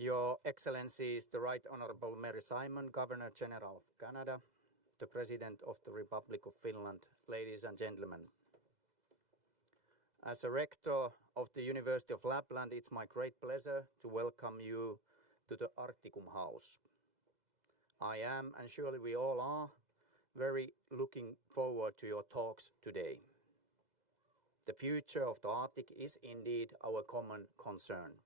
Your Excellencies, the Right Honourable Mary Simonin, Governor-General of Canada, the President of the Republic of Finland, ladies and gentlemen. As a rector of the University of Lapland, it's my great pleasure to welcome you to the Arcticum House. I am, and surely we all are, very looking forward to your talks today. The future of the Arctic is indeed our common concern.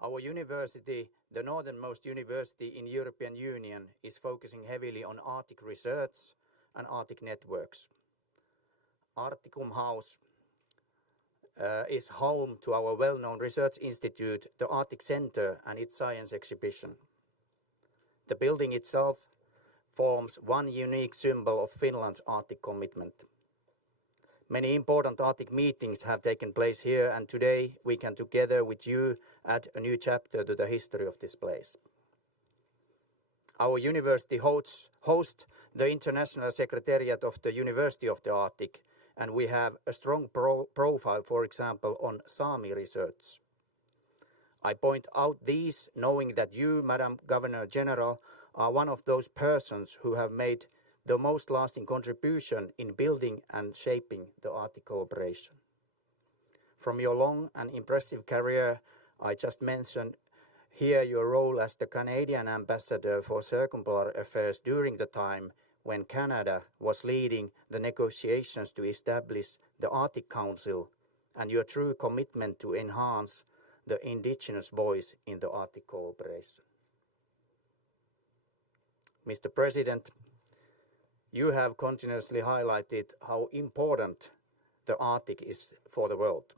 Our university, the northernmost university in European Union, is focusing heavily on Arctic research and Arctic networks. Arcticum House is home to our well-known research institute, the Arctic Center, and its science exhibition. The building itself forms one unique symbol of Finland's Arctic commitment. Many important Arctic meetings have taken place here, and today we can together with you add a new chapter to the history of this place. Our university hosts the International Secretariat of the University of the Arctic, and we have a strong profile, for example, on Sami research. I point out these knowing that you, Madam Governor General, are one of those persons who have made the most lasting contribution in building and shaping the Arctic cooperation. From your long and impressive career, I just mentioned here your role as the Canadian ambassador for circumpolar affairs during the time when Canada was leading the negotiations to establish the Arctic Council, and your true commitment to enhance the indigenous voice in the Arctic cooperation. Mr. President, you have continuously highlighted how important the Arctic is for the world.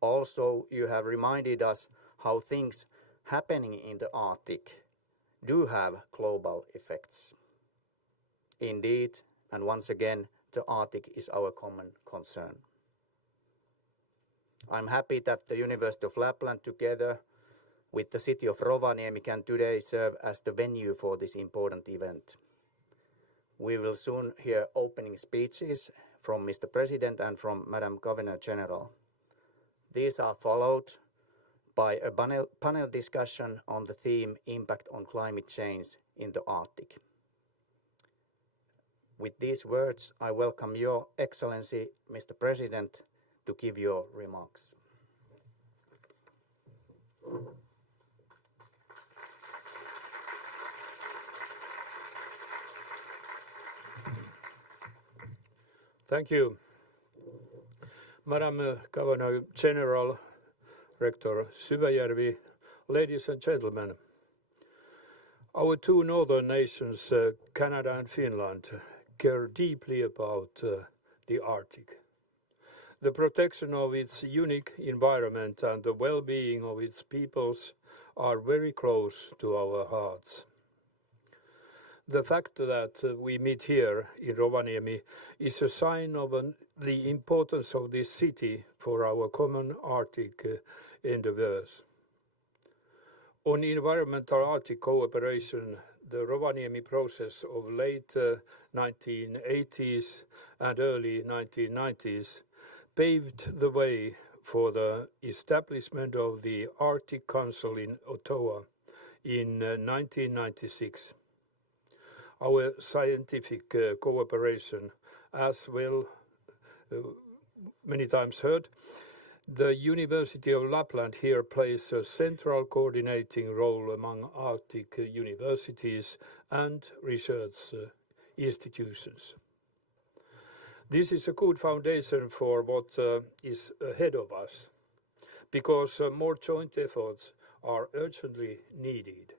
Also, you have reminded us how things happening in the Arctic do have global effects. Indeed, and once again, the Arctic is our common concern. I'm happy that the University of Lapland, together with the city of Rovaniemi, can today serve as the venue for this important event. We will soon hear opening speeches from Mr. President and from Madam Governor General. These are followed by a panel discussion on the theme Impact on Climate Change in the Arctic. With these words, I welcome Your Excellency, Mr. President, to give your remarks. Thank you. Madam Governor General, Rector Syväjärvi, ladies and gentlemen, our two northern nations, Canada and Finland, care deeply about the Arctic. The protection of its unique environment and the well-being of its peoples are very close to our hearts. The fact that we meet here in Rovaniemi is a sign of the importance of this city for our common Arctic endeavours. On environmental Arctic cooperation, the Rovaniemi process of late 1980s and early 1990s paved the way for the establishment of the Arctic Council in Ottawa in 1996. Our scientific cooperation, as well many times heard, the University of Lapland here plays a central coordinating role among Arctic universities and research institutions. This is a good foundation for what is ahead of us, because more joint efforts are urgently needed.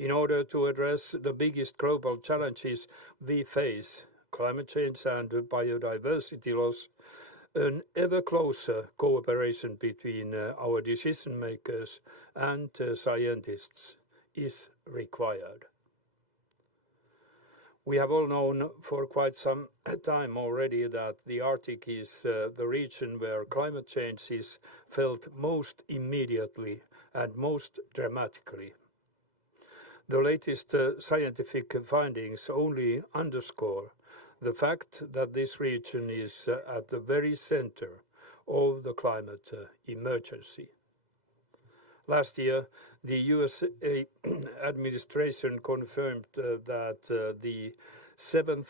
In order to address the biggest global challenges we face, climate change and biodiversity loss, an ever closer cooperation between our decision makers and scientists is required. We have all known for quite some time already that the Arctic is the region where climate change is felt most immediately and most dramatically. The latest scientific findings only underscore the fact that this region is at the very center of the climate emergency. Last year, the USA administration confirmed that the seven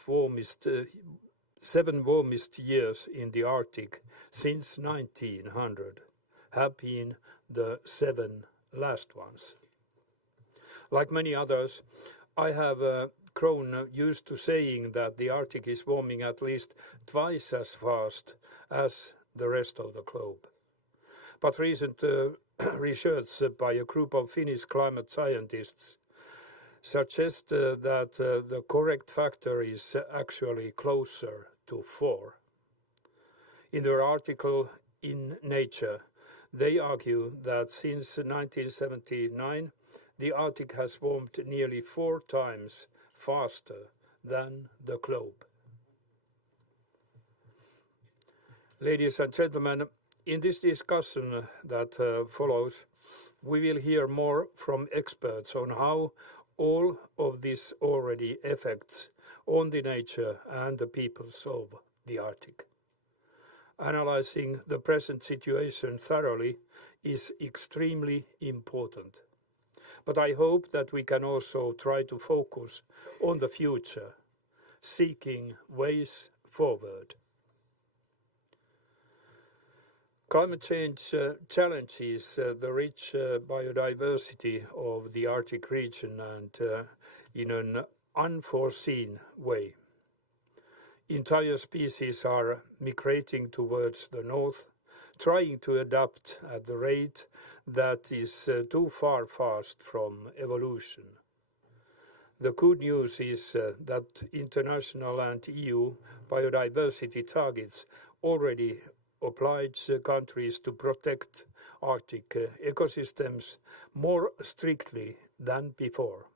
warmest years in the Arctic since 1900 have been the 7 last ones. Like many others, I have grown used to saying that the Arctic is warming at least twice as fast as the rest of the globe. But recent research by a group of Finnish climate scientists suggests that the correct factor is actually closer to 4. In their article in Nature, they argue that since 1979, the Arctic has warmed nearly 4 times faster than the globe. Ladies and gentlemen, in this discussion that follows, we will hear more from experts on how all of this already affects on the nature and the peoples of the Arctic. Analyzing the present situation thoroughly is extremely important. But I hope that we can also try to focus on the future, seeking ways forward. Climate change challenges the rich biodiversity of the Arctic region and in an unforeseen way. Entire species are migrating towards the north, trying to adapt at the rate that is too fast from evolution. The good news is that international and EU biodiversity targets already oblige countries to protect Arctic ecosystems more strictly than before.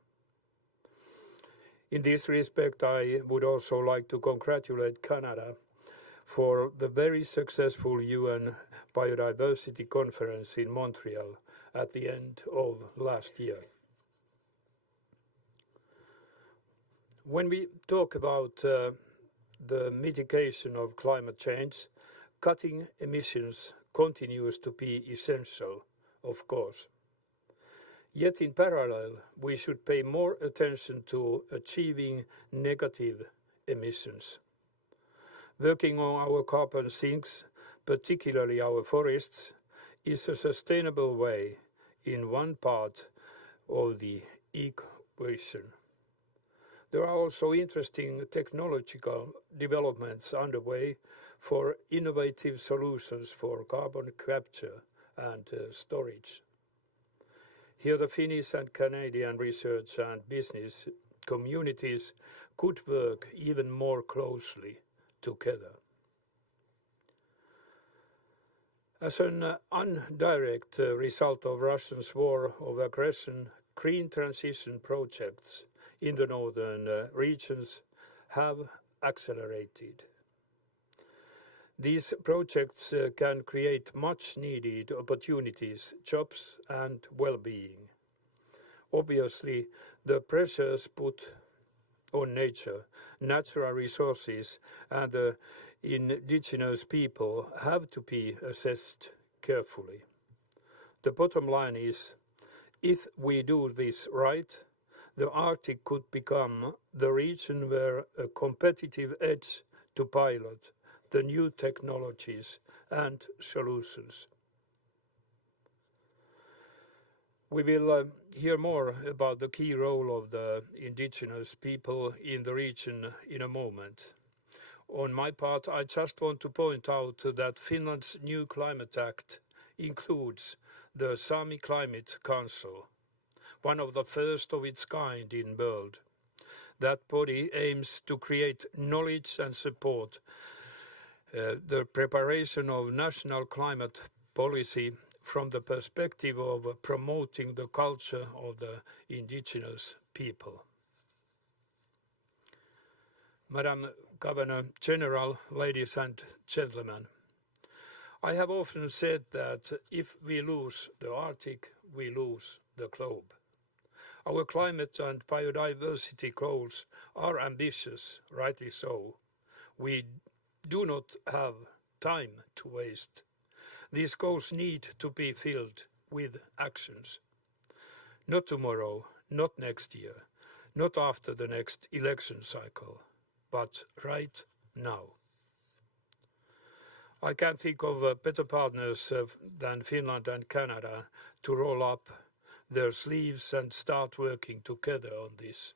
In this respect, I would also like to congratulate Canada for the very successful UN Biodiversity Conference in Montreal at the end of last year. When we talk about the mitigation of climate change, cutting emissions continues to be essential, of course. Yet in parallel, we should pay more attention to achieving negative emissions. Working on our carbon sinks, particularly our forests, is a sustainable way in one part of the equation. There are also interesting technological developments underway for innovative solutions for carbon capture and storage. Here the Finnish and Canadian research and business communities could work even more closely together. As an indirect result of Russia's war of aggression, green transition projects in the northern regions have accelerated. These projects can create much needed opportunities, jobs and well-being. Obviously, the pressures put on nature, natural resources and the indigenous people have to be assessed carefully. The bottom line is, if we do this right, the Arctic could become the region where a competitive edge to pilot the new technologies and solutions. We will hear more about the key role of the indigenous people in the region in a moment. On my part, I just want to point out that Finland's new Climate Act includes the Sami Climate Council, one of the first of its kind in the world. That body aims to create knowledge and support the preparation of national climate policy from the perspective of promoting the culture of the indigenous people. Madam Governor General, ladies and gentlemen, I have often said that if we lose the Arctic, we lose the globe. Our climate and biodiversity goals are ambitious, rightly so. We do not have time to waste. These goals need to be filled with actions. Not tomorrow, not next year, not after the next election cycle, but right now. I can't think of better partners than Finland and Canada to roll up their sleeves and start working together on this.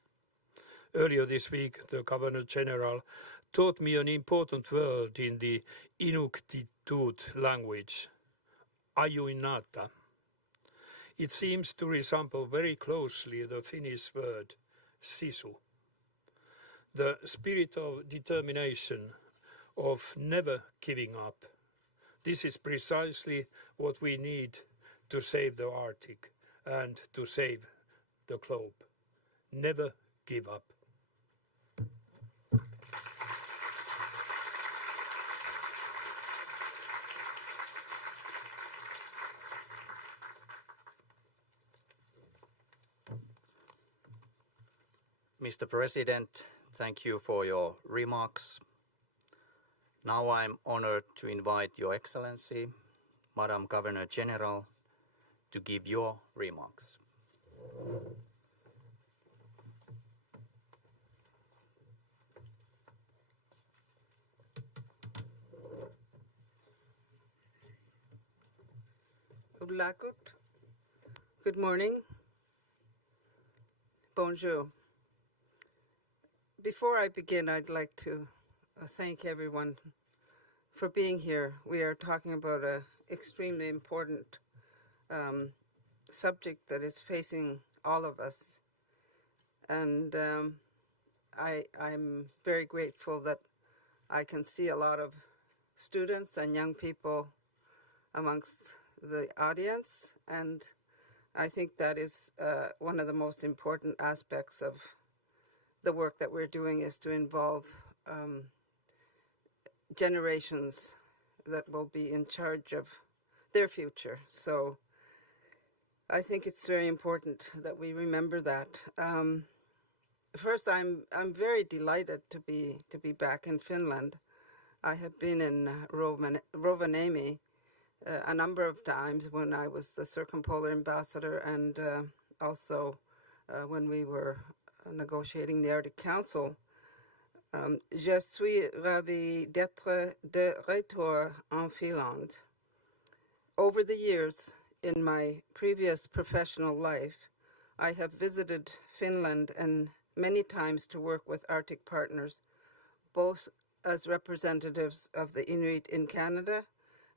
Earlier this week, the Governor General taught me an important word in the Inuktitut language, ajuinata. It seems to resemble very closely the Finnish word sisu. The spirit of determination, of never giving up. This is precisely what we need to save the Arctic and to save the globe. Never give up. Mr. President, thank you for your remarks. Now I'm honored to invite Your Excellency, Madam Governor General, to give your remarks. Good morning. Bonjour. Before I begin, I'd like to thank everyone for being here. We are talking about an extremely important subject that is facing all of us. And I'm very grateful that I can see a lot of students and young people amongst the audience. And I think that is one of the most important aspects of the work that we're doing, is to involve generations that will be in charge of their future. So I think it's very important that we remember that. First, I'm very delighted to be back in Finland. I have been in Rovaniemi a number of times when I was the circumpolar ambassador, and also when we were negotiating the Arctic Council. Je suis ravie d'être de retour en Finlande. Over the years, in my previous professional life, I have visited Finland and many times to work with Arctic partners, both as representatives of the Inuit in Canada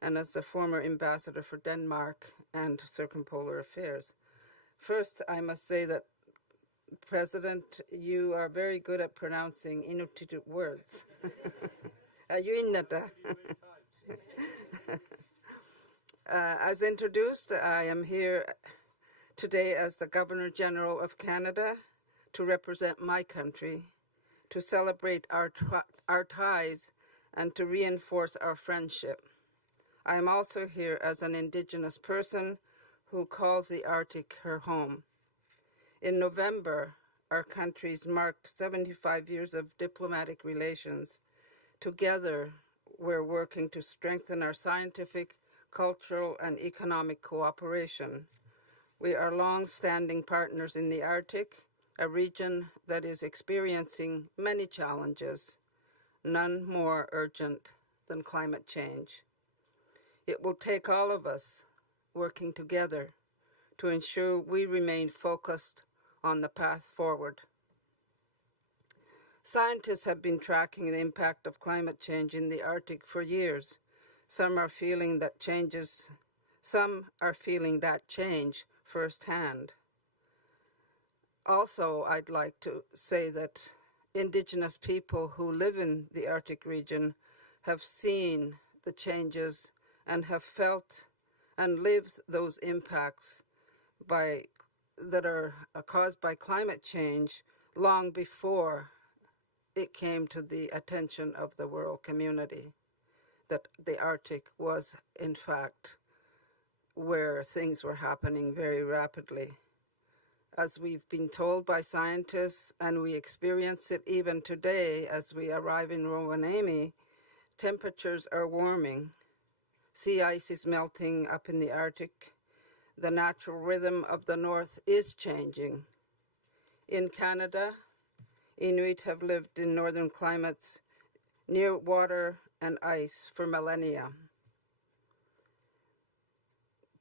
and as the former ambassador for Denmark and circumpolar affairs. First, I must say that, President, you are very good at pronouncing Inuktitut words. As introduced, I am here today as the Governor General of Canada to represent my country, to celebrate our ties, and to reinforce our friendship. I am also here as an Indigenous person who calls the Arctic her home. In November, our countries marked 75 years of diplomatic relations. Together, we're working to strengthen our scientific, cultural, and economic cooperation. We are long-standing partners in the Arctic, a region that is experiencing many challenges, none more urgent than climate change. It will take all of us working together to ensure we remain focused on the path forward. Scientists have been tracking the impact of climate change in the Arctic for years. Some are feeling that change firsthand. Also, I'd like to say that Indigenous people who live in the Arctic region have seen the changes and have felt and lived those impacts that are caused by climate change long before it came to the attention of the world community, that the Arctic was, in fact, where things were happening very rapidly. As we've been told by scientists, and we experience it even today as we arrive in Rovaniemi, temperatures are warming. Sea ice is melting up in the Arctic. the natural rhythm of the North is changing. In Canada, Inuit have lived in northern climates near water and ice for millennia.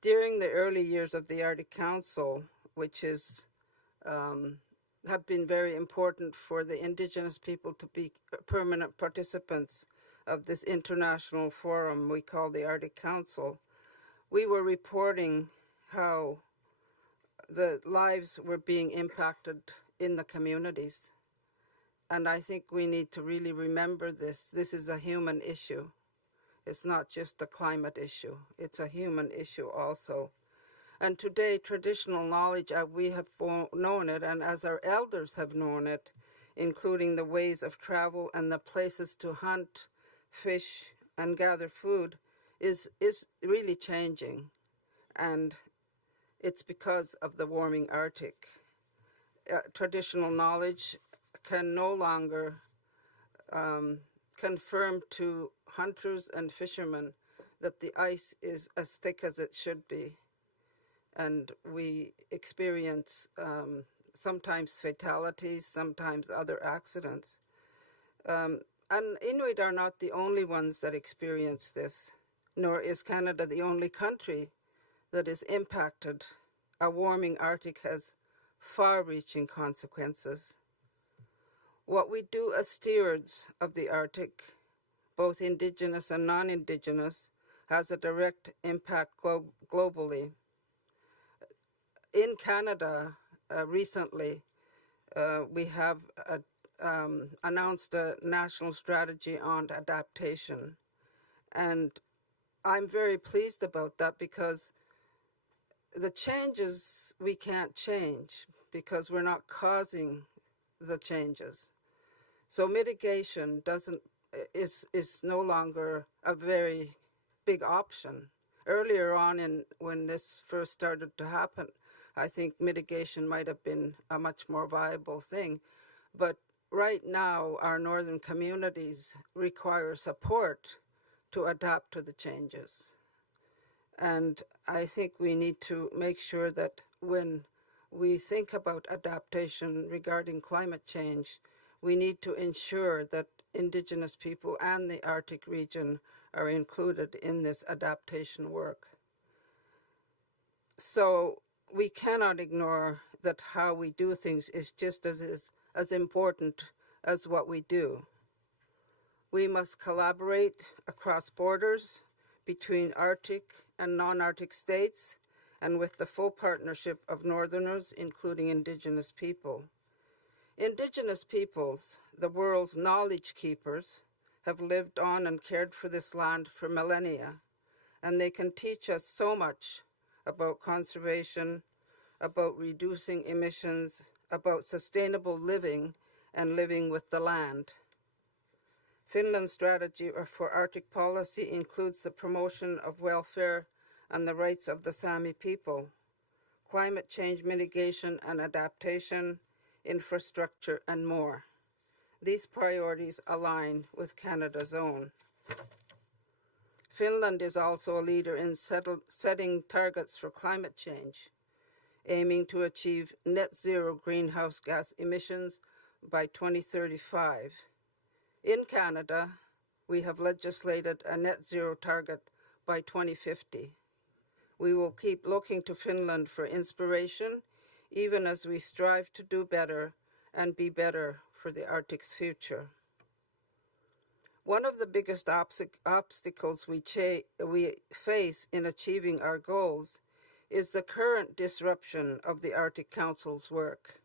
During the early years of the Arctic Council, which is have been very important for the Indigenous people to be permanent participants of this international forum we call the Arctic Council, we were reporting how the lives were being impacted in the communities. And I think we need to really remember this. This is a human issue. It's not just a climate issue. It's a human issue also. And today, traditional knowledge, we have known it, and as our elders have known it, including the ways of travel and the places to hunt, fish, and gather food, is really changing. And it's because of the warming Arctic. Traditional knowledge can no longer confirm to hunters and fishermen that the ice is as thick as it should be. And we experience sometimes fatalities, sometimes other accidents. And Inuit are not the only ones that experience this, nor is Canada the only country that is impacted. A warming Arctic has far-reaching consequences. What we do as stewards of the Arctic, both Indigenous and non-Indigenous, has a direct impact globally. In Canada, recently, we have announced a national strategy on adaptation. And I'm very pleased about that because the changes we can't change because we're not causing the changes. So mitigation is no longer a very big option. Earlier on when this first started to happen, I think mitigation might have been a much more viable thing. But right now, our northern communities require support to adapt to the changes. And I think we need to make sure that when we think about adaptation regarding climate change, we need to ensure that Indigenous people and the Arctic region are included in this adaptation work. So we cannot ignore that how we do things is just as important as what we do. We must collaborate across borders between Arctic and non-Arctic states and with the full partnership of Northerners, including Indigenous people. Indigenous peoples, the world's knowledge keepers, have lived on and cared for this land for millennia, and they can teach us so much about conservation, about reducing emissions, about sustainable living and living with the land. Finland's strategy for Arctic policy includes the promotion of welfare and the rights of the Sami people, climate change mitigation and adaptation, infrastructure, and more. These priorities align with Canada's own. Finland is also a leader in setting targets for climate change, aiming to achieve net zero greenhouse gas emissions by 2035. In Canada, we have legislated a net zero target by 2050. We will keep looking to Finland for inspiration, even as we strive to do better and be better for the Arctic's future. One of the biggest obstacles we face in achieving our goals is the current disruption of the Arctic Council's work.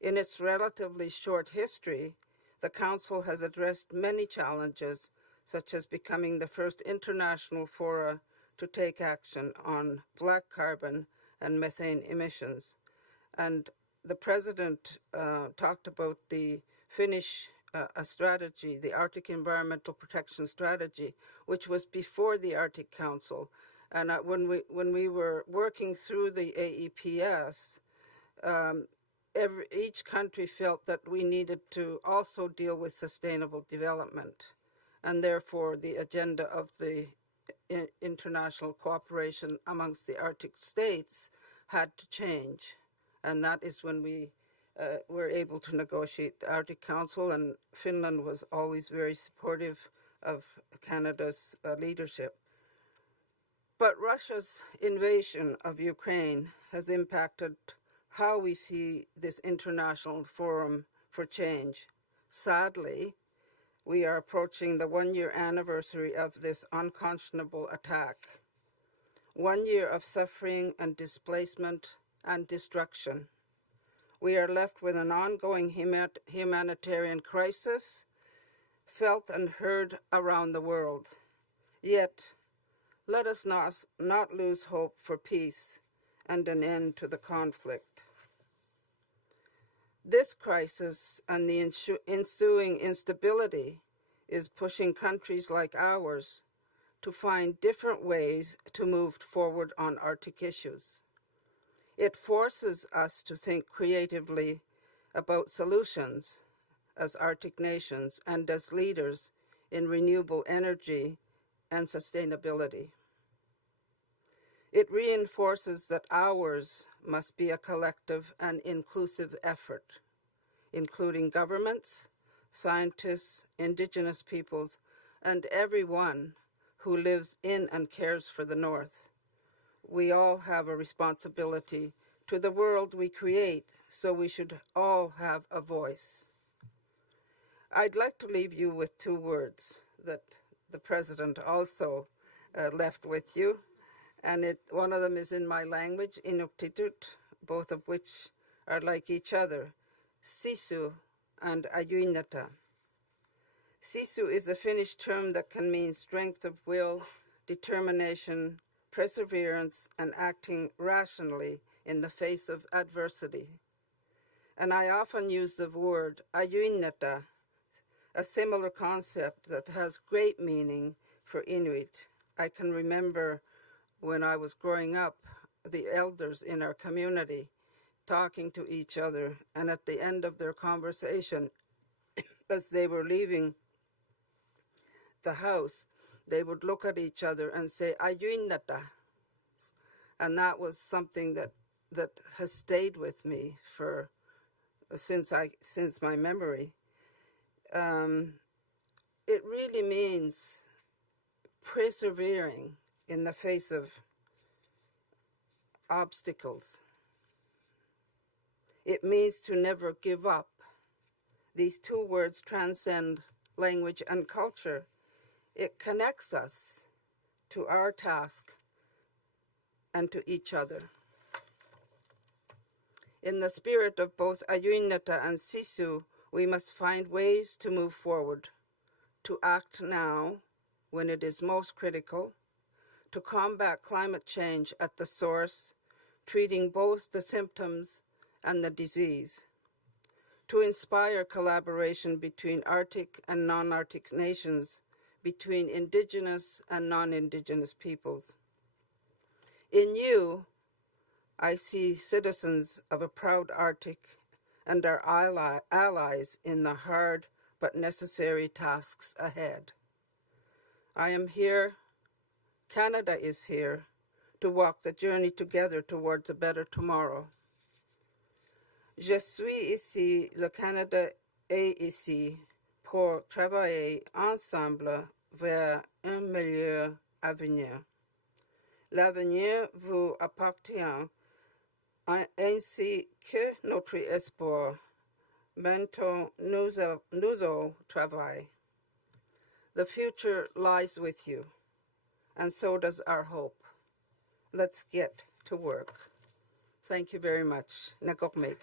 In its relatively short history, the Council has addressed many challenges, such as becoming the first international fora to take action on black carbon and methane emissions. And the President talked about the Finnish strategy, the Arctic Environmental Protection Strategy, which was before the Arctic Council. And when we were working through the AEPS, each country felt that we needed to also deal with sustainable development. And therefore, the agenda of the international cooperation amongst the Arctic states had to change. And that is when we were able to negotiate the Arctic Council, and Finland was always very supportive of Canada's leadership. But Russia's invasion of Ukraine has impacted how we see this international forum for change. Sadly, we are approaching the 1-year anniversary of this unconscionable attack. 1 year of suffering and displacement and destruction. We are left with an ongoing humanitarian crisis felt and heard around the world. Yet, let us not lose hope for peace and an end to the conflict. This crisis and the ensuing instability is pushing countries like ours to find different ways to move forward on Arctic issues. It forces us to think creatively about solutions as Arctic nations and as leaders in renewable energy and sustainability. It reinforces that ours must be a collective and inclusive effort, including governments, scientists, indigenous peoples, and everyone who lives in and cares for the North. We all have a responsibility to the world we create, so we should all have a voice. I'd like to leave you with 2 words that the President also left with you. And one of them is in my language, Inuktitut, both of which are like each other, sisu and ajuinata. Sisu is a Finnish term that can mean strength of will, determination, perseverance, and acting rationally in the face of adversity. And I often use the word ajuinata, a similar concept that has great meaning for Inuit. I can remember when I was growing up, the elders in our community talking to each other, and at the end of their conversation, as they were leaving the house, they would look at each other and say, "Ajuinata." And that was something that has stayed with me since my memory. It really means persevering in the face of obstacles. It means to never give up. These 2 words transcend language and culture. It connects us to our task and to each other. In the spirit of both ajuinata and sisu, we must find ways to move forward, to act now when it is most critical, to combat climate change at the source, treating both the symptoms and the disease, to inspire collaboration between Arctic and non-Arctic nations, between indigenous and non-indigenous peoples. In you, I see citizens of a proud Arctic and our allies in the hard but necessary tasks ahead. I am here, Canada is here, to walk the journey together towards a better tomorrow. Je suis ici, le Canada est ici, pour travailler ensemble vers un meilleur avenir. L'avenir vous appartient, ainsi que notre espoir. Maintenant, nous au travail. The future lies with you, and so does our hope. Let's get to work. Thank you very much. Nagokmik.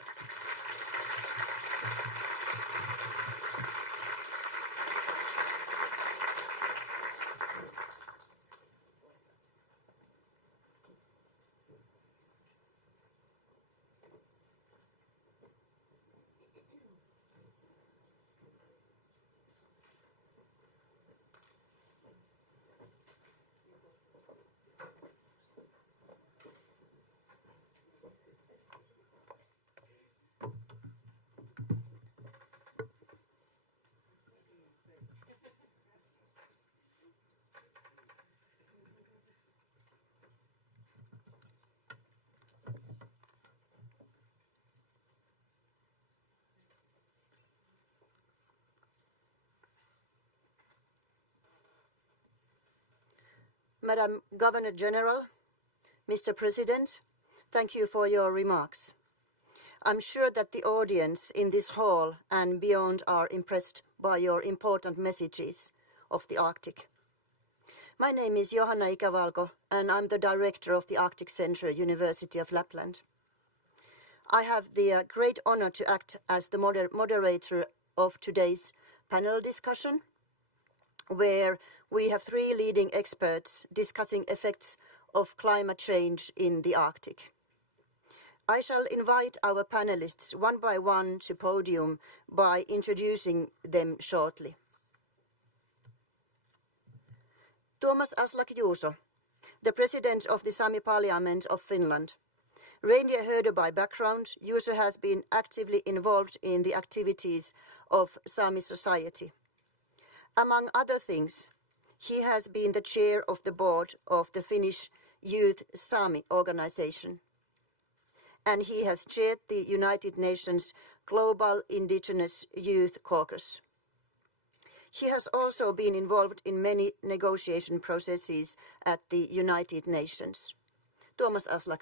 Madam Governor General, Mr. President, thank you for your remarks. I'm sure that the audience in this hall and beyond are impressed by your important messages of the Arctic. My name is Johanna Ikävalko, and I'm the director of the Arctic Center, University of Lapland. I have the great honor to act as the moderator of today's panel discussion, where we have three leading experts discussing effects of climate change in the Arctic. I shall invite our panelists one by one to podium by introducing them shortly. Tuomas Aslak Juuso, the President of the Sami Parliament of Finland. Reindeer herder by background, Juuso has been actively involved in the activities of Sami society. Among other things, he has been the chair of the board of the Finnish Youth Sami organization, and he has chaired the United Nations Global Indigenous Youth Caucus. He has also been involved in many negotiation processes at the United Nations. Tuomas Aslak,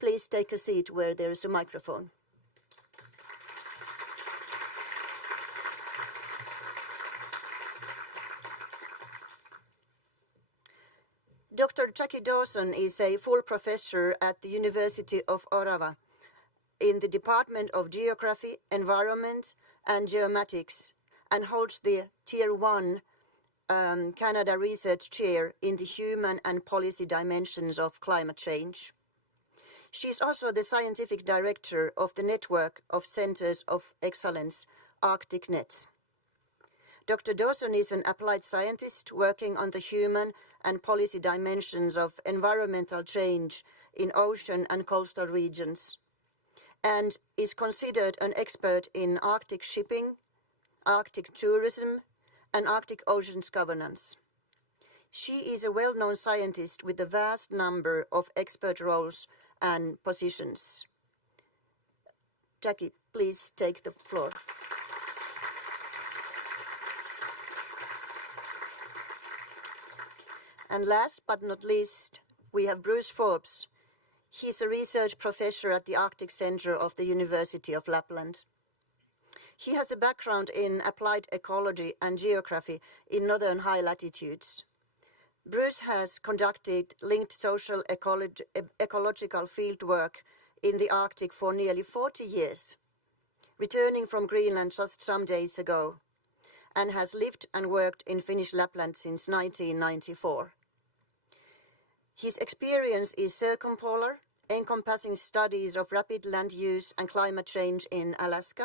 please take a seat where there is a microphone. Dr. Jackie Dawson is a full professor at the University of Ottawa in the Department of Geography, Environment and Geomatics, and holds the Tier 1 Canada Research Chair in the Human and Policy Dimensions of Climate Change. She is also the Scientific Director of the Network of Centers of Excellence, ArcticNet. Dr. Dawson is an applied scientist working on the human and policy dimensions of environmental change in ocean and coastal regions, and is considered an expert in Arctic shipping, Arctic tourism, and Arctic oceans governance. She is a well-known scientist with a vast number of expert roles and positions. Jackie, please take the floor. And last but not least, we have Bruce Forbes. He's a research professor at the Arctic Center of the University of Lapland. He has a background in applied ecology and geography in northern high latitudes. Bruce has conducted linked social ecological fieldwork in the Arctic for nearly 40 years, returning from Greenland just some days ago, and has lived and worked in Finnish Lapland since 1994. His experience is circumpolar, encompassing studies of rapid land use and climate change in Alaska,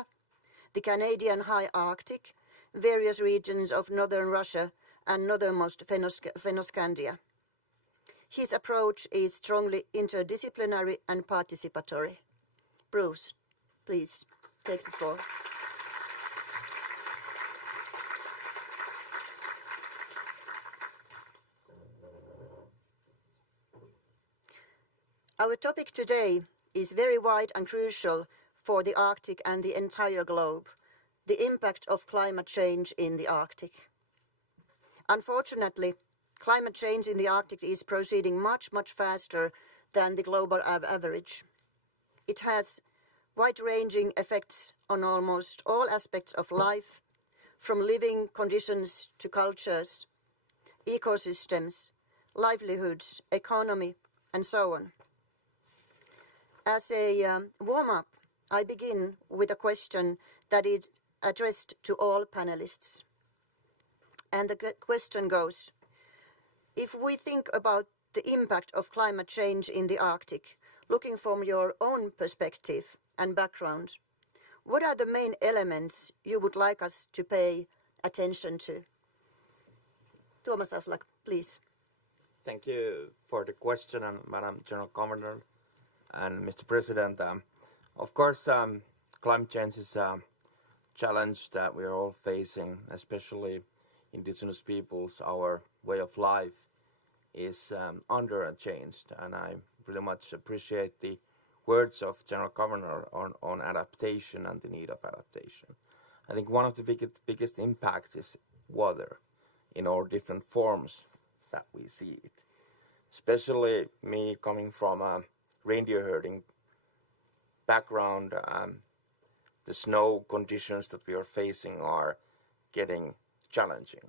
the Canadian High Arctic, various regions of northern Russia, and northernmost Fennoscandia. His approach is strongly interdisciplinary and participatory. Bruce, please take the floor. Our topic today is very wide and crucial for the Arctic and the entire globe, the impact of climate change in the Arctic. Unfortunately, climate change in the Arctic is proceeding much faster than the global average. It has wide-ranging effects on almost all aspects of life, from living conditions to cultures, ecosystems, livelihoods, economy, and so on. As a warm-up, I begin with a question that is addressed to all panelists. And the question goes, if we think about the impact of climate change in the Arctic, looking from your own perspective and background, what are the main elements you would like us to pay attention to? Tuomas Aslak, please. Thank you for the question, Madam General Governor and Mr. President. Of course, climate change is a challenge that we are all facing, especially indigenous peoples. Our way of life is under-changed, and I really much appreciate the words of General Governor on adaptation and the need of adaptation. I think one of the biggest impacts is water in all different forms that we see it. especially me coming from a reindeer herding background, the snow conditions that we are facing are getting challenging.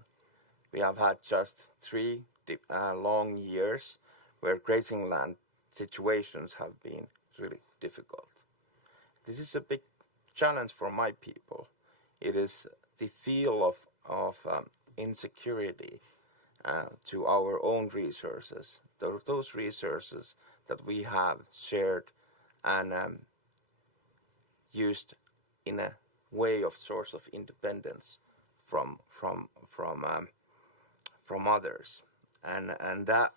We have had just 3 long years where grazing land situations have been really difficult. This is a big challenge for my people. It is the feel of insecurity to our own resources, those resources that we have shared and used in a way of source of independence from others, and that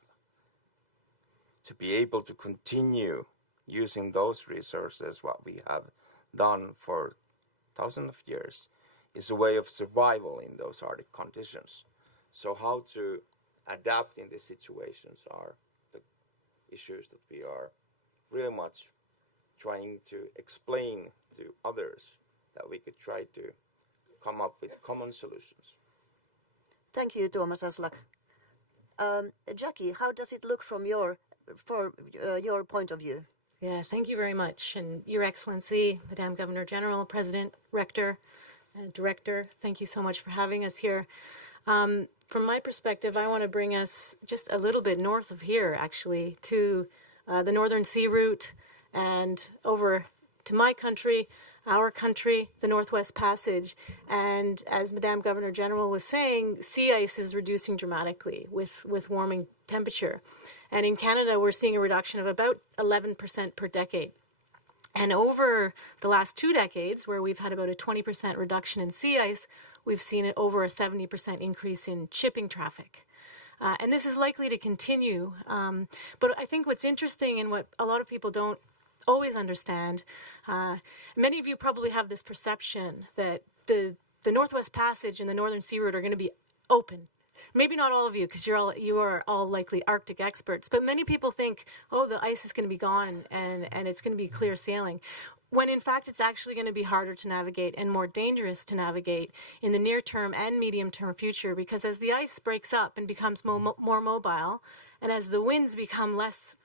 to be able to continue using those resources, what we have done for thousands of years, is a way of survival in those Arctic conditions. So how to adapt in these situations are the issues that we are really much trying to explain to others, that we could try to come up with common solutions. Thank you, Tuomas Aslak. Jackie, how does it look from your point of view? Yeah, thank you very much. And Your Excellency, Madame Governor General, President, Rector, and Director, thank you so much for having us here. From my perspective, I want to bring us just a little bit north of here, actually, to the Northern Sea Route and over to my country, our country, the Northwest Passage. And as Madame Governor General was saying, sea ice is reducing dramatically with warming temperature. And in Canada, we're seeing a reduction of about 11% per decade. And over the last 2 decades, where we've had about a 20% reduction in sea ice, we've seen over a 70% increase in shipping traffic. And this is likely to continue. But I think what's interesting and what a lot of people don't always understand, many of you probably have this perception that the Northwest Passage and the Northern Sea Route are going to be open. Maybe not all of you, because you are all likely Arctic experts, but many people think, oh, the ice is going to be gone and it's going to be clear sailing, when in fact it's actually going to be harder to navigate and more dangerous to navigate in the near term and medium term future, because as the ice breaks up and becomes more mobile, and as the winds become less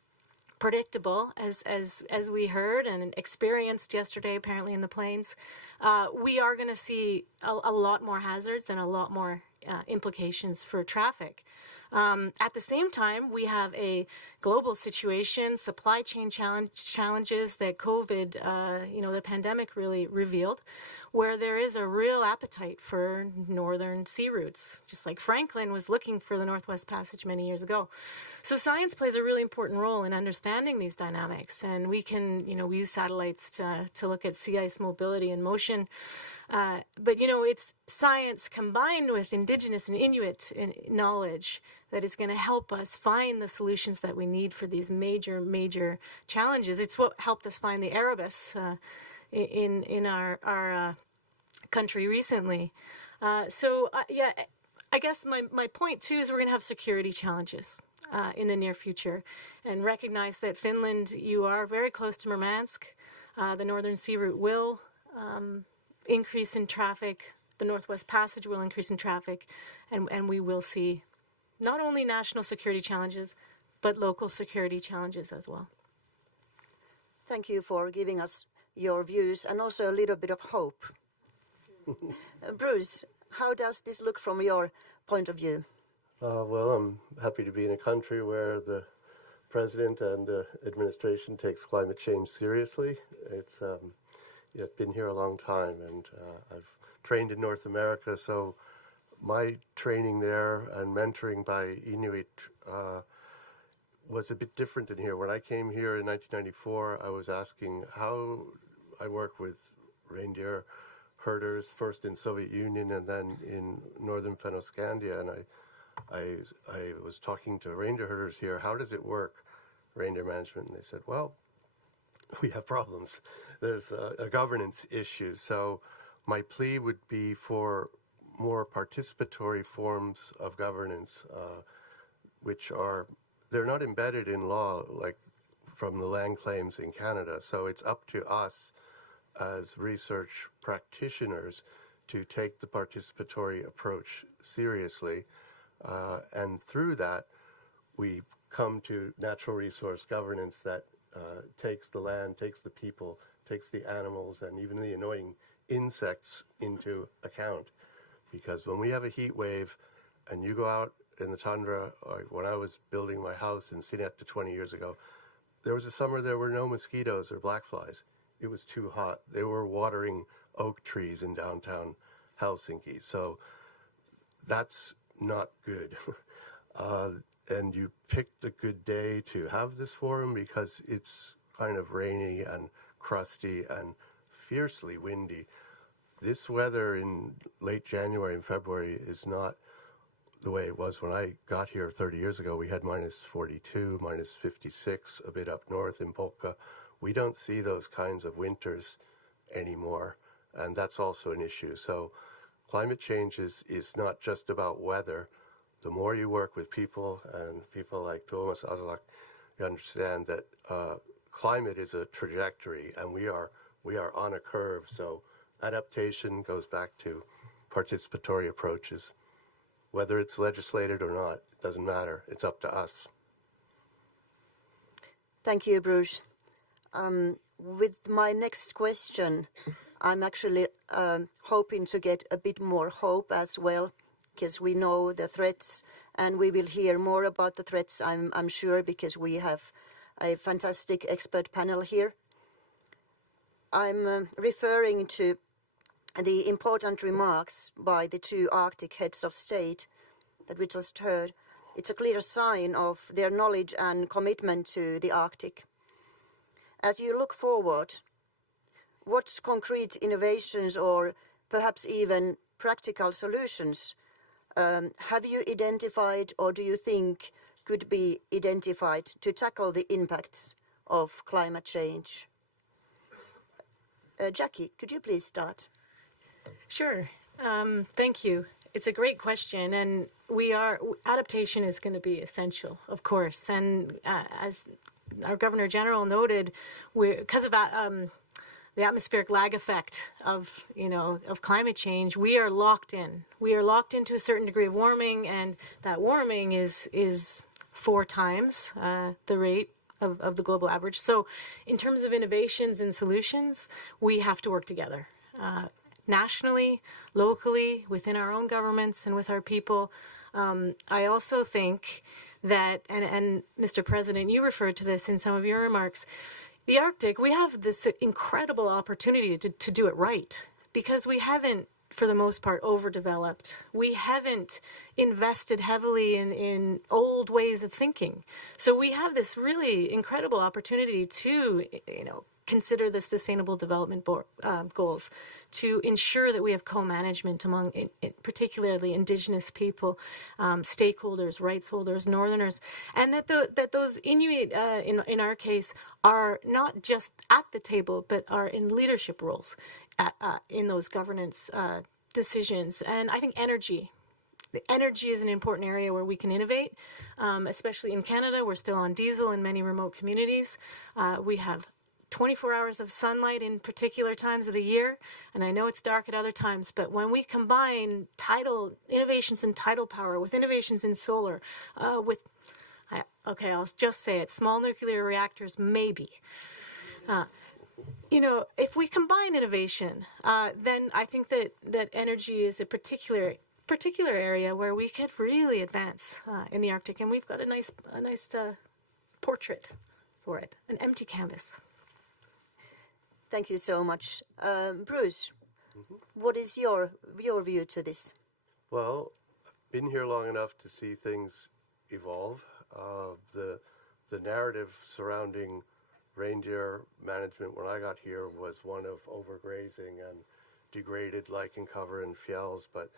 predictable, as we heard and experienced yesterday apparently in the plains, we are going to see a lot more hazards and a lot more implications for traffic. At the same time, we have a global situation, supply chain challenges that COVID, the pandemic really revealed, where there is a real appetite for northern sea routes, just like Franklin was looking for the Northwest Passage many years ago. So science plays a really important role in understanding these dynamics, and we can, we use satellites to look at sea ice mobility and motion. But it's science combined with Indigenous and Inuit knowledge that is going to help us find the solutions that we need for these major challenges. It's what helped us find the Erebus in our country recently. I guess my point too is we're going to have security challenges in the near future, and recognize that Finland, you are very close to Murmansk. The Northern Sea Route will increase in traffic. The Northwest Passage will increase in traffic, and we will see not only national security challenges, but local security challenges as well. Thank you for giving us your views and also a little bit of hope. Bruce, how does this look from your point of view? Well, I'm happy to be in a country where the president and the administration takes climate change seriously. I've been here a long time, and I've trained in North America, so my training there and mentoring by Inuit was a bit different than here. When I came here in 1994, I was asking how I work with reindeer herders, first in Soviet Union and then in northern Fennoscandia, and I was talking to reindeer herders here. How does it work, reindeer management? And they said, well, we have problems. There's a governance issue. So my plea would be for more participatory forms of governance, which they're not embedded in law like from the land claims in Canada. So it's up to us as research practitioners to take the participatory approach seriously. And through that, we come to natural resource governance that takes the land, takes the people, takes the animals, and even the annoying insects into account. Because when we have a heat wave and you go out in the tundra, like when I was building my house in Sinetta 20 years ago, there was a summer there were no mosquitoes or black flies. It was too hot. They were watering oak trees in downtown Helsinki. So that's not good. And you picked a good day to have this forum because it's kind of rainy and crusty and fiercely windy. This weather in late January and February is not the way it was when I got here 30 years ago. We had minus 42, minus 56, a bit up north in Polka. We don't see those kinds of winters anymore, and that's also an issue. So climate change is not just about weather. The more you work with people, and people like Thomas Aslak, you understand that climate is a trajectory, and we are on a curve. So adaptation goes back to participatory approaches. Whether it's legislated or not, it doesn't matter. It's up to us. Thank you, Bruce. With my next question, I'm actually hoping to get a bit more hope as well, because we know the threats, and we will hear more about the threats, I'm sure, because we have a fantastic expert panel here. I'm referring to the important remarks by the two Arctic heads of state that we just heard. It's a clear sign of their knowledge and commitment to the Arctic. As you look forward, what concrete innovations or perhaps even practical solutions have you identified, or do you think could be identified to tackle the impacts of climate change? Jackie, could you please start? Sure. Thank you. It's a great question, and adaptation is going to be essential, of course. And as our Governor General noted, because of the atmospheric lag effect of climate change, we are locked in. We are locked into a certain degree of warming, and that warming is 4 times the rate of the global average. So in terms of innovations and solutions, we have to work together. Nationally, locally, within our own governments and with our people. I also think that, and Mr. President, you referred to this in some of your remarks, the Arctic, we have this incredible opportunity to do it right, because we haven't, for the most part, overdeveloped. We haven't invested heavily in old ways of thinking. So we have this really incredible opportunity to, consider the Sustainable Development Goals, to ensure that we have co-management among, particularly Indigenous people, stakeholders, rights holders, Northerners, and that those Inuit, in our case, are not just at the table, but are in leadership roles in those governance decisions. And I think energy is an important area where we can innovate, especially in Canada. We're still on diesel in many remote communities. We have 24 hours of sunlight in particular times of the year, and I know it's dark at other times, but when we combine innovations in tidal power with innovations in solar, I'll just say it, small nuclear reactors, maybe. If we combine innovation, then I think that energy is a particular area where we could really advance in the Arctic, and we've got a nice portrait for it, an empty canvas. Thank you so much. Bruce, what is your view to this? Well, I've been here long enough to see things evolve. The narrative surrounding reindeer management when I got here was one of overgrazing and degraded lichen cover and fjells, but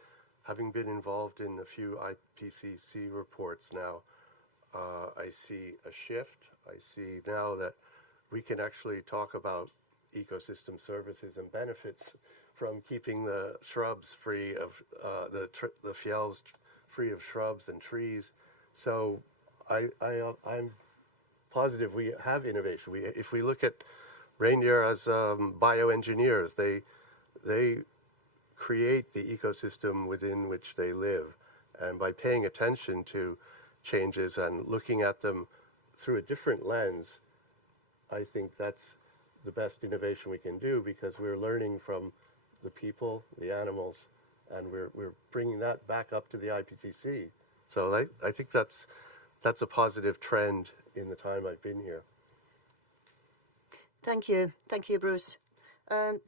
having been involved in a few IPCC reports now, I see a shift. I see now that we can actually talk about ecosystem services and benefits from keeping the shrubs free of the fjells free of shrubs and trees. So I'm positive we have innovation. If we look at reindeer as bioengineers, they create the ecosystem within which they live, and by paying attention to changes and looking at them through a different lens, I think that's the best innovation we can do, because we're learning from the people, the animals, and we're bringing that back up to the IPCC. So I think that's a positive trend in the time I've been here. Thank you, Bruce.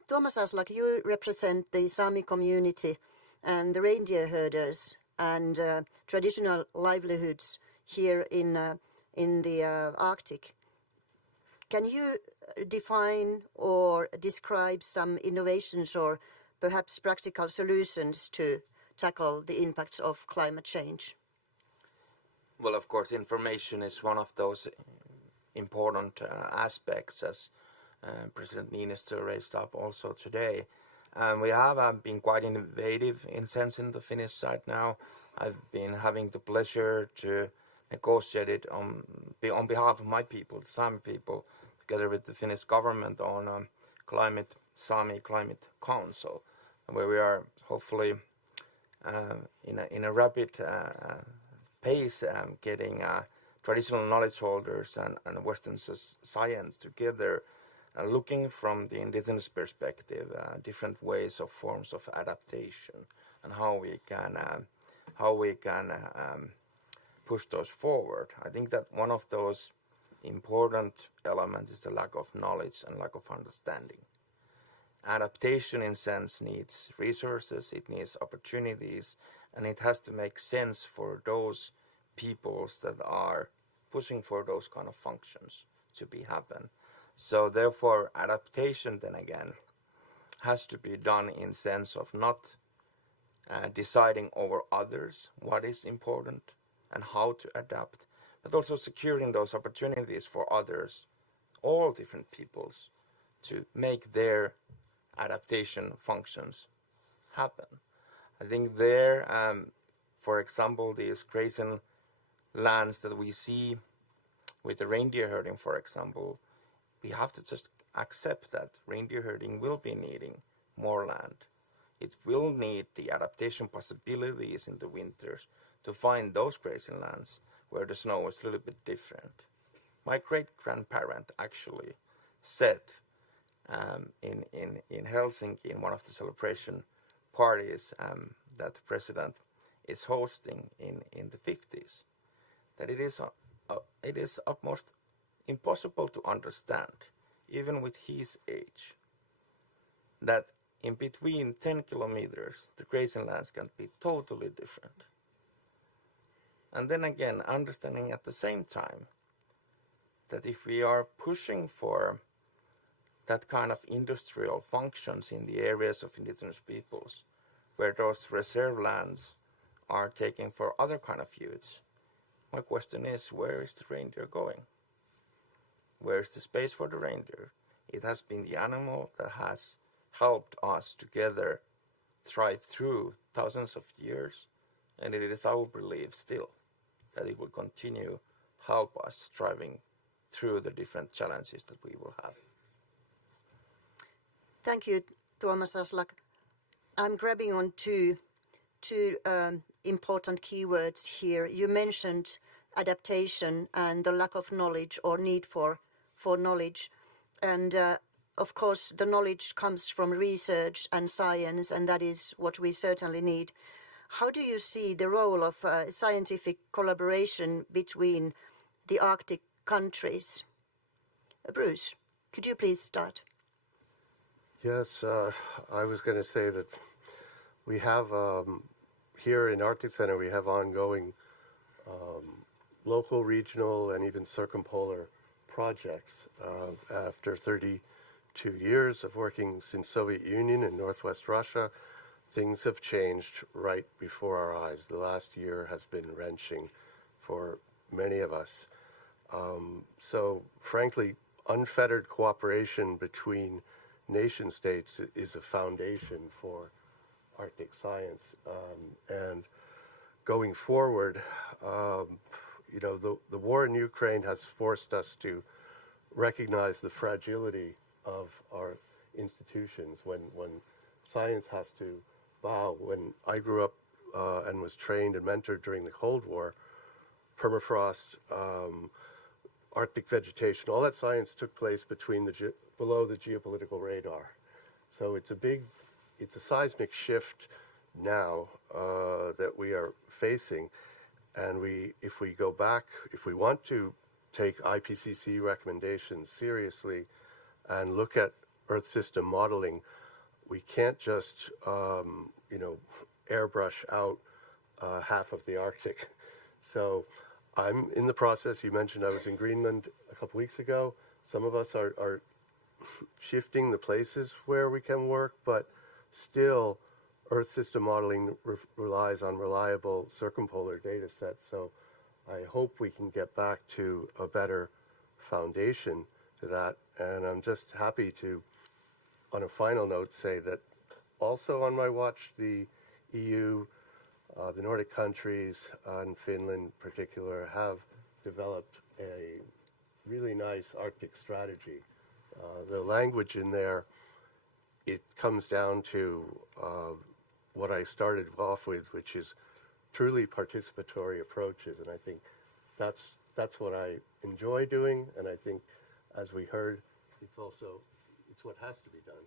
Thomas Aslak, you represent the Sami community and the reindeer herders and traditional livelihoods here in the Arctic. Can you define or describe some innovations or perhaps practical solutions to tackle the impacts of climate change? Well, of course, information is one of those important aspects, as President Niinistö raised up also today. We have been quite innovative in sense in the Finnish side now. I've been having the pleasure to negotiate it on behalf of my people, the Sami people, together with the Finnish government on Sami Climate Council, where we are hopefully in a rapid pace getting traditional knowledge holders and Western science together, looking from the indigenous perspective, different ways of forms of adaptation and how we can push those forward. I think that one of those important elements is the lack of knowledge and lack of understanding. Adaptation, in sense, needs resources, it needs opportunities, and it has to make sense for those peoples that are pushing for those kind of functions to be happen. So therefore, adaptation then again has to be done in sense of not deciding over others what is important and how to adapt, but also securing those opportunities for others, all different peoples, to make their adaptation functions happen. I think there, for example, these grazing lands that we see with the reindeer herding, for example, we have to just accept that reindeer herding will be needing more land. It will need the adaptation possibilities in the winters to find those grazing lands where the snow is a little bit different. My great-grandparent actually said in Helsinki, in one of the celebration parties that the president is hosting in the 50s, that it is utmost impossible to understand, even with his age, that in between 10 kilometers, the grazing lands can be totally different. And then again, understanding at the same time that if we are pushing for that kind of industrial functions in the areas of indigenous peoples, where those reserve lands are taken for other kind of use, my question is, where is the reindeer going? Where is the space for the reindeer? It has been the animal that has helped us together thrive through thousands of years, and it is our belief still that it will continue help us striving through the different challenges that we will have. Thank you, Thomas Aslak. I'm grabbing on two important keywords here. You mentioned adaptation and the lack of knowledge or need for knowledge. And of course, the knowledge comes from research and science, and that is what we certainly need. How do you see the role of scientific collaboration between the Arctic countries? Bruce, could you please start? Yes, I was going to say that we have here in Arctic Center, we have ongoing local, regional, and even circumpolar projects. After 32 years of working since Soviet Union and Northwest Russia, things have changed right before our eyes. The last year has been wrenching for many of us. So frankly, unfettered cooperation between nation states is a foundation for Arctic science. And going forward, the war in Ukraine has forced us to recognize the fragility of our institutions when science has to bow. When I grew up and was trained and mentored during the Cold War, permafrost, Arctic vegetation, all that science took place below the geopolitical radar. So it's a seismic shift now that we are facing. And if we go back, if we want to take IPCC recommendations seriously and look at Earth system modeling, we can't just, airbrush out half of the Arctic. So I'm in the process. You mentioned I was in Greenland a couple weeks ago. Some of us are shifting the places where we can work, but still Earth system modeling relies on reliable circumpolar data sets. So I hope we can get back to a better foundation to that. And I'm just happy to, on a final note, say that also on my watch, the EU, the Nordic countries, and Finland in particular, have developed a really nice Arctic strategy. The language in there, it comes down to what I started off with, which is truly participatory approaches, and I think that's what I enjoy doing, and I think, as we heard, it's what has to be done.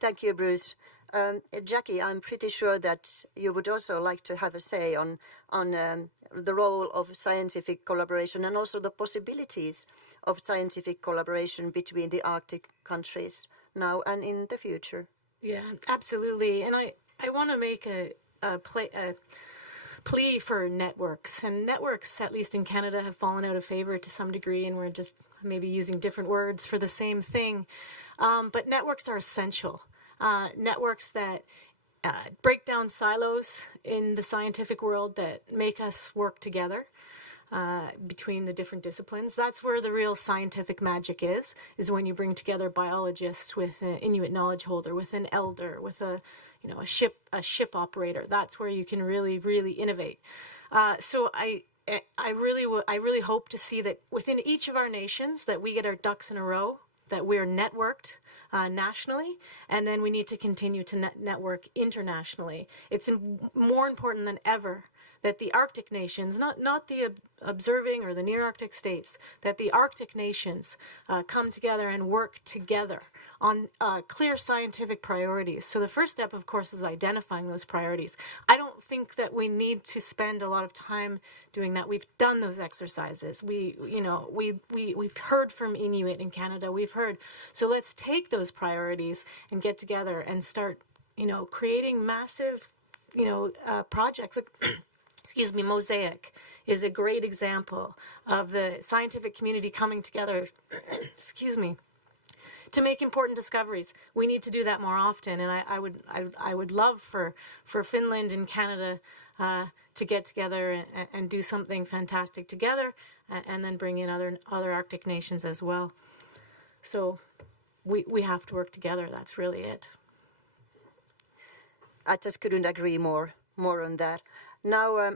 Thank you, Bruce. Jackie, I'm pretty sure that you would also like to have a say on the role of scientific collaboration and also the possibilities of scientific collaboration between the Arctic countries now and in the future. Yeah, absolutely. And I want to make a plea for networks. And networks, at least in Canada, have fallen out of favor to some degree, and we're just maybe using different words for the same thing. But networks are essential. Networks that break down silos in the scientific world, that make us work together between the different disciplines. That's where the real scientific magic is when you bring together biologists with an Inuit knowledge holder, with an elder, with a ship operator. That's where you can really, really innovate. So I really hope to see that within each of our nations that we get our ducks in a row, that we're networked nationally, and then we need to continue to network internationally. It's more important than ever that the Arctic nations, not the observing or the near Arctic states, that the Arctic nations come together and work together on clear scientific priorities. So the first step, of course, is identifying those priorities. I don't think that we need to spend a lot of time doing that. We've done those exercises. We've heard from Inuit in Canada. We've heard. So let's take those priorities and get together and start, creating massive, projects. Excuse me, Mosaic is a great example of the scientific community coming together, excuse me, to make important discoveries. We need to do that more often, and I would love for Finland and Canada to get together and do something fantastic together, and then bring in other Arctic nations as well. So we have to work together. That's really it. I just couldn't agree more on that. Now,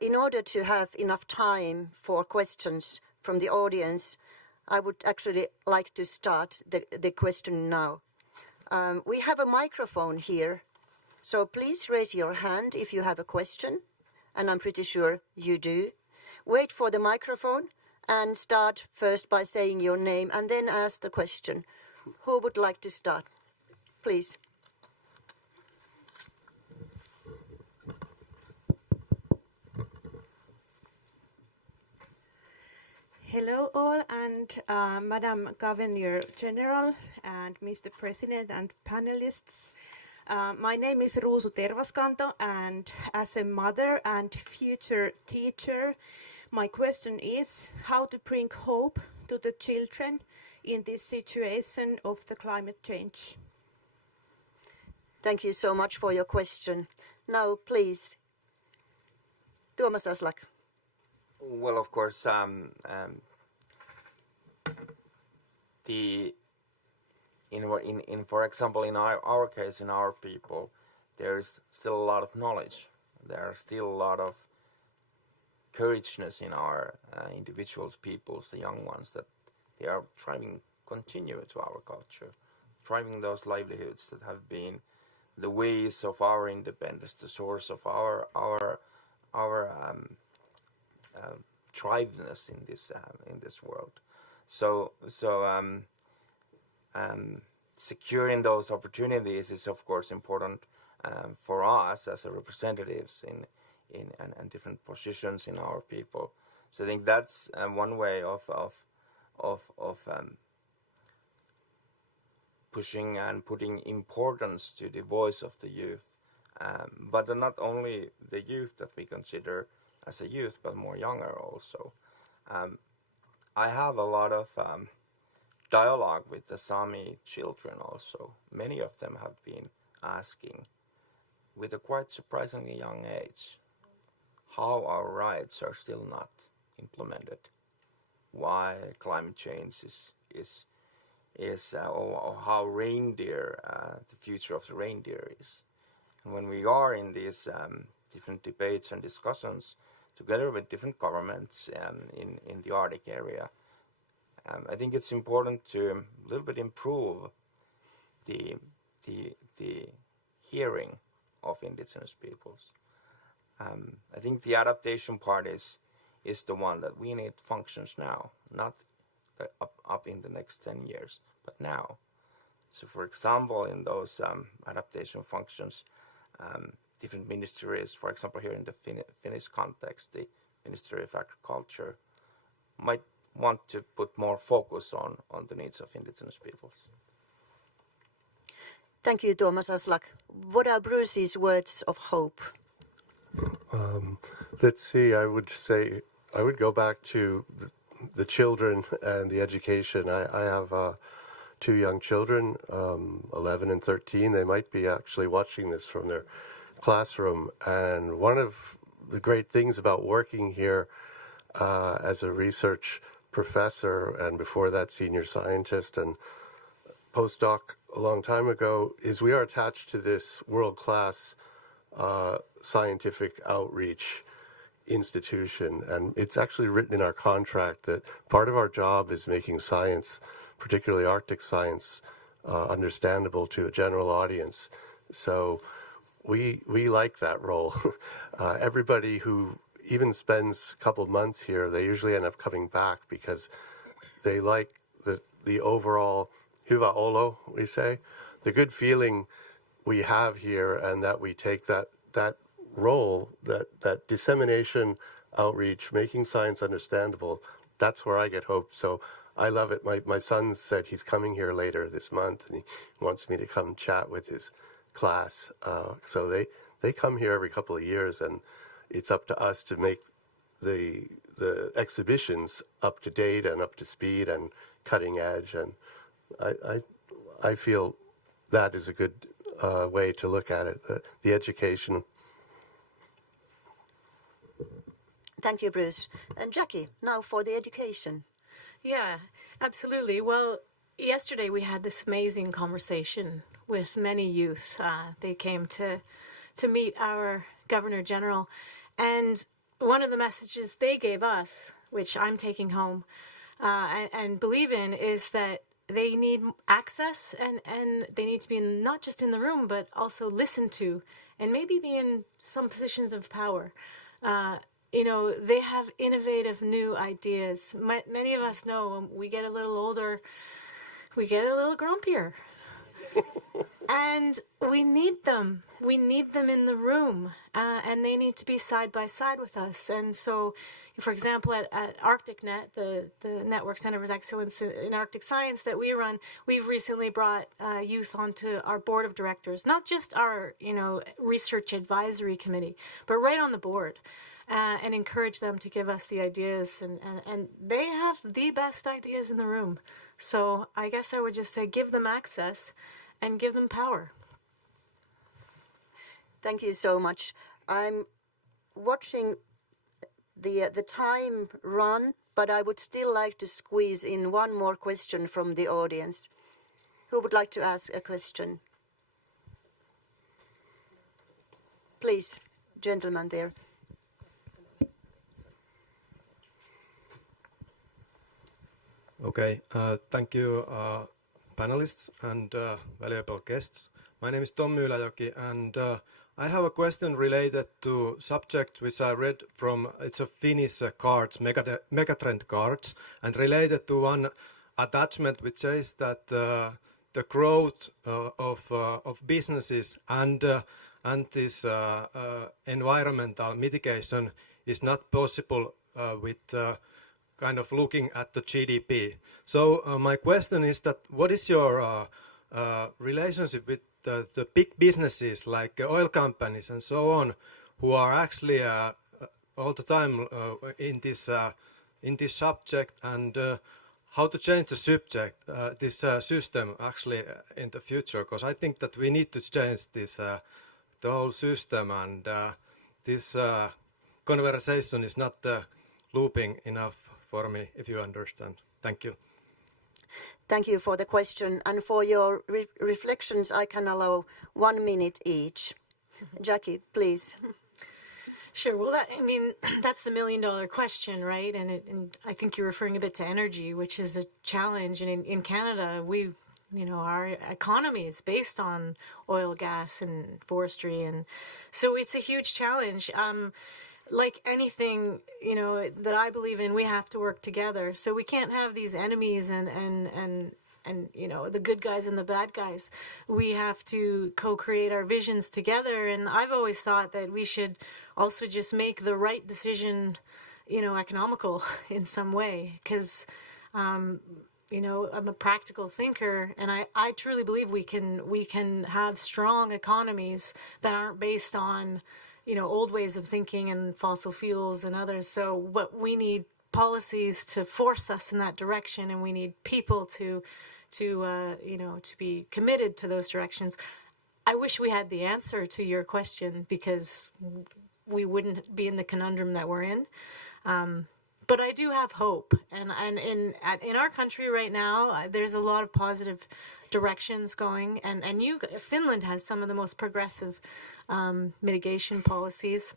in order to have enough time for questions from the audience, I would actually like to start the question now. We have a microphone here, so please raise your hand if you have a question, and I'm pretty sure you do. Wait for the microphone and start first by saying your name and then ask the question. Who would like to start? Please. Hello all, and Madam Governor General and Mr. President and panelists. My name is Ruusu Tervaskanto, and as a mother and future teacher, my question is how to bring hope to the children in this situation of the climate change. Thank you so much for your question. Now, please, Tuomas Aslak. Well, of course, for example, in our case, in our people, there's still a lot of knowledge. There are still a lot of courageousness in our individuals, peoples, the young ones, that they are thriving, continue to our culture, thriving those livelihoods that have been the ways of our independence, the source of our thriveness in this world. So securing those opportunities is of course important for us as representatives in different positions in our people. So I think that's one way of pushing and putting importance to the voice of the youth, but not only the youth that we consider as a youth, but more younger also. I have a lot of dialogue with the Sami children also. Many of them have been asking, with a quite surprisingly young age, how our rights are still not implemented, why climate change is or how reindeer, the future of the reindeer is. And when we are in these different debates and discussions together with different governments in the Arctic area, I think it's important to a little bit improve the hearing of indigenous peoples. I think the adaptation part is the one that we need functions now, not up in the next 10 years, but now. So for example, in those adaptation functions, different ministries, for example here in the Finnish context, the Ministry of Agriculture might want to put more focus on the needs of indigenous peoples. Thank you, Tuomas Aslak. What are Bruce's words of hope? Let's see, I would go back to the children and the education. I have 2 young children, 11 and 13. They might be actually watching this from their classroom. And one of the great things about working here as a research professor, and before that senior scientist and postdoc a long time ago, is we are attached to this world-class scientific outreach institution. And it's actually written in our contract that part of our job is making science, particularly Arctic science, understandable to a general audience. So we like that role. Everybody who even spends a couple of months here, they usually end up coming back because they like the overall hyvä olo, we say, the good feeling we have here, and that we take that role, that dissemination, outreach, making science understandable. That's where I get hope. So I love it. My son said he's coming here later this month, and he wants me to come chat with his class. So they come here every couple of years, and it's up to us to make the exhibitions up to date and up to speed and cutting edge. And I feel that is a good way to look at it, the education. Thank you, Bruce. And Jackie, now for the education. Yeah, absolutely. Well, yesterday we had this amazing conversation with many youth. They came to meet our Governor General, and one of the messages they gave us, which I'm taking home and believe in, is that they need access and they need to be not just in the room, but also listened to, and maybe be in some positions of power. They have innovative new ideas. Many of us know when we get a little older, we get a little grumpier. And we need them. We need them in the room, and they need to be side by side with us. And so, for example, at ArcticNet, the Network Center of Excellence in Arctic Science that we run, we've recently brought youth onto our board of directors, not just our research advisory committee, but right on the board, and encourage them to give us the ideas. And they have the best ideas in the room. So I guess I would just say give them access and give them power. Thank you so much. I'm watching the time run, but I would still like to squeeze in one more question from the audience. Who would like to ask a question? Please, gentleman there. Okay, thank you, panelists and valuable guests. My name is Tommi Yläjoki, and I have a question related to subject which I read from, it's a Finnish cards, megatrend cards, and related to one attachment which says that the growth of businesses and this environmental mitigation is not possible with kind of looking at the GDP. So my question is that what is your relationship with the big businesses like oil companies and so on, who are actually all the time in this subject, and how to change the subject, this system actually in the future? Because I think that we need to change this the whole system, and this conversation is not looping enough for me, if you understand. Thank you. Thank you for the question, and for your reflections I can allow 1 minute each. Jackie, please. Sure. Well, that's the $1 million question, right? And I think you're referring a bit to energy, which is a challenge. And in Canada, our economy is based on oil, gas, and forestry, and so it's a huge challenge. Like anything, that I believe in, we have to work together. So we can't have these enemies and the good guys and the bad guys. We have to co-create our visions together. And I've always thought that we should also just make the right decision, economical in some way. Because, I'm a practical thinker, and I truly believe we can have strong economies that aren't based on old ways of thinking and fossil fuels and others. So, but we need policies to force us in that direction, and we need people to be committed to those directions. I wish we had the answer to your question, because we wouldn't be in the conundrum that we're in. But I do have hope, and in our country right now, there's a lot of positive directions going, and Finland has some of the most progressive mitigation policies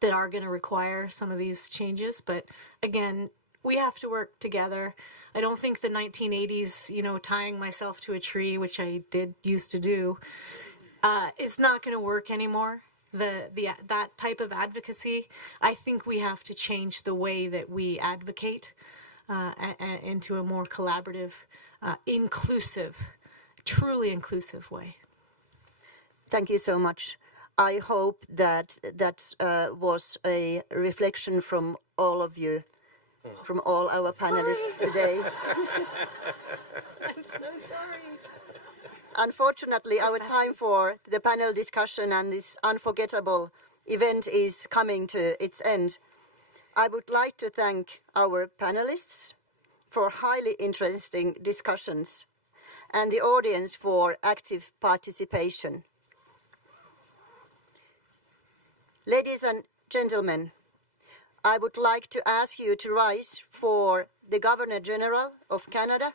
that are going to require some of these changes. But again, we have to work together. I don't think the 1980s, tying myself to a tree, which I used to do, is not going to work anymore. That type of advocacy, I think we have to change the way that we advocate into a more collaborative, inclusive, truly inclusive way. Thank you so much. I hope that was a reflection from all of you, from all our panelists today. I'm so sorry. Unfortunately, our time for the panel discussion and this unforgettable event is coming to its end. I would like to thank our panelists for highly interesting discussions and the audience for active participation. Ladies and gentlemen, I would like to ask you to rise for the Governor General of Canada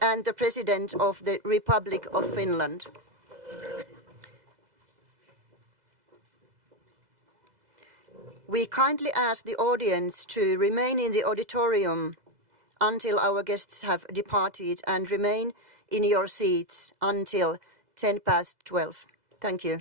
and the President of the Republic of Finland. We kindly ask the audience to remain in the auditorium until our guests have departed, and remain in your seats until 12:10. Thank you.